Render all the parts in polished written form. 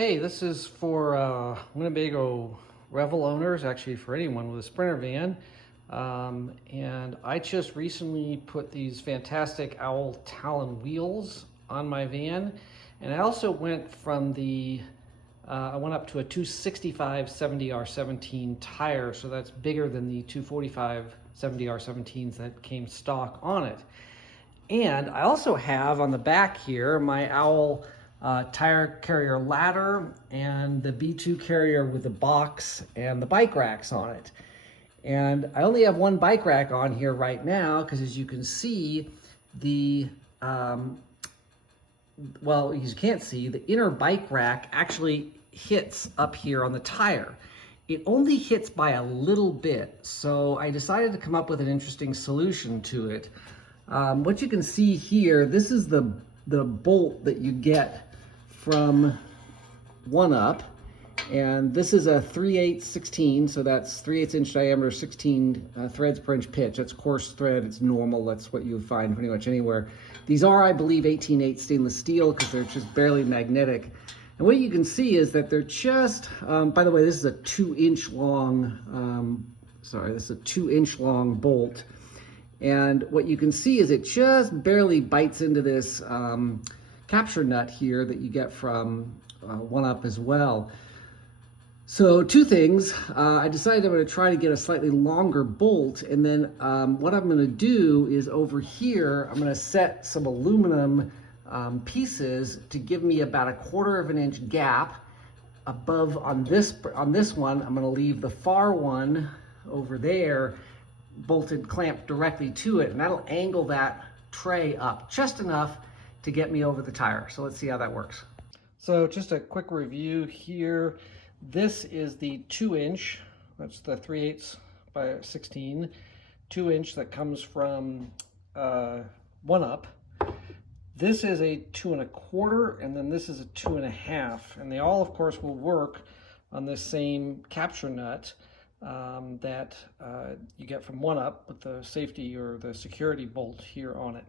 Hey, this is for Winnebago Revel owners, actually for anyone with a Sprinter van. And I just recently put these fantastic Owl Talon wheels on my van. And I also went from I went up to a 265 70R17 tire, so that's bigger than the 245 70R17s that came stock on it. And I also have on the back here my Owl tire carrier ladder and the B2 carrier with the box and the bike racks on it. And I only have one bike rack on here right now because, as you can see, well, you can't see, the inner bike rack actually hits up here on the tire. It only hits by a little bit, so I decided to come up with an interesting solution to it. What you can see here, this is the bolt that you get from 1UP, and this is a 3/8 16, so that's 3/8 inch diameter, 16 threads per inch pitch. That's coarse thread, it's normal, that's what you would find pretty much anywhere. These are, I believe, 18/8 stainless steel because they're just barely magnetic. And what you can see is that they're just, by the way, this is a 2-inch long, this is a 2-inch long bolt. And what you can see is it just barely bites into this capture nut here that you get from 1UP as well. So two things, I decided I'm going to try to get a slightly longer bolt, and then what I'm going to do is over here, I'm going to set some aluminum pieces to give me about a 1/4 of an inch gap above on this one. I'm going to leave the far one over there bolted, clamped directly to it, and that'll angle that tray up just enough to get me over the tire. So let's see how that works. So just a quick review here. This is the 2-inch, that's the 3/8 by 16, 2-inch that comes from 1UP. This is a 2 1/4, and then this is a 2 1/2, and they all, of course, will work on this same capture nut that you get from 1UP with the safety or the security bolt here on it.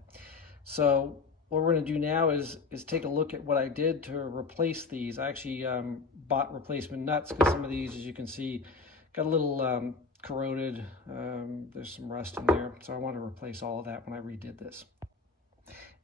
So what we're going to do now is take a look at what I did to replace these. I actually bought replacement nuts because some of these, as you can see, got a little corroded. There's some rust in there, so I want to replace all of that when I redid this.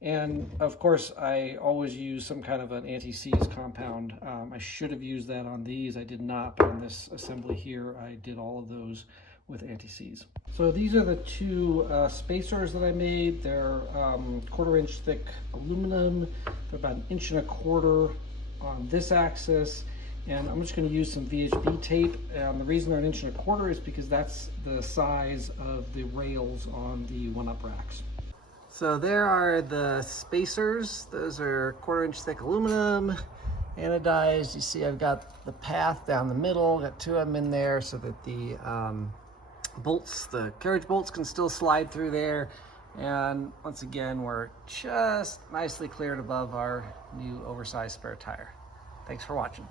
And of course, I always use some kind of an anti-seize compound. I should have used that on these. I did not, but on this assembly here, I did all of those with anti-seize. So these are the two spacers that I made. They're 1/4 inch thick aluminum. They're about 1.25 inches on this axis. And I'm just going to use some VHB tape. And the reason they're 1.25 inches is because that's the size of the rails on the 1UP racks. So there are the spacers. Those are 1/4 inch thick aluminum, anodized. You see I've got the path down the middle, got 2 of them in there so that the bolts, the carriage bolts, can still slide through there. And once again, we're just nicely cleared above our new oversized spare tire. Thanks for watching.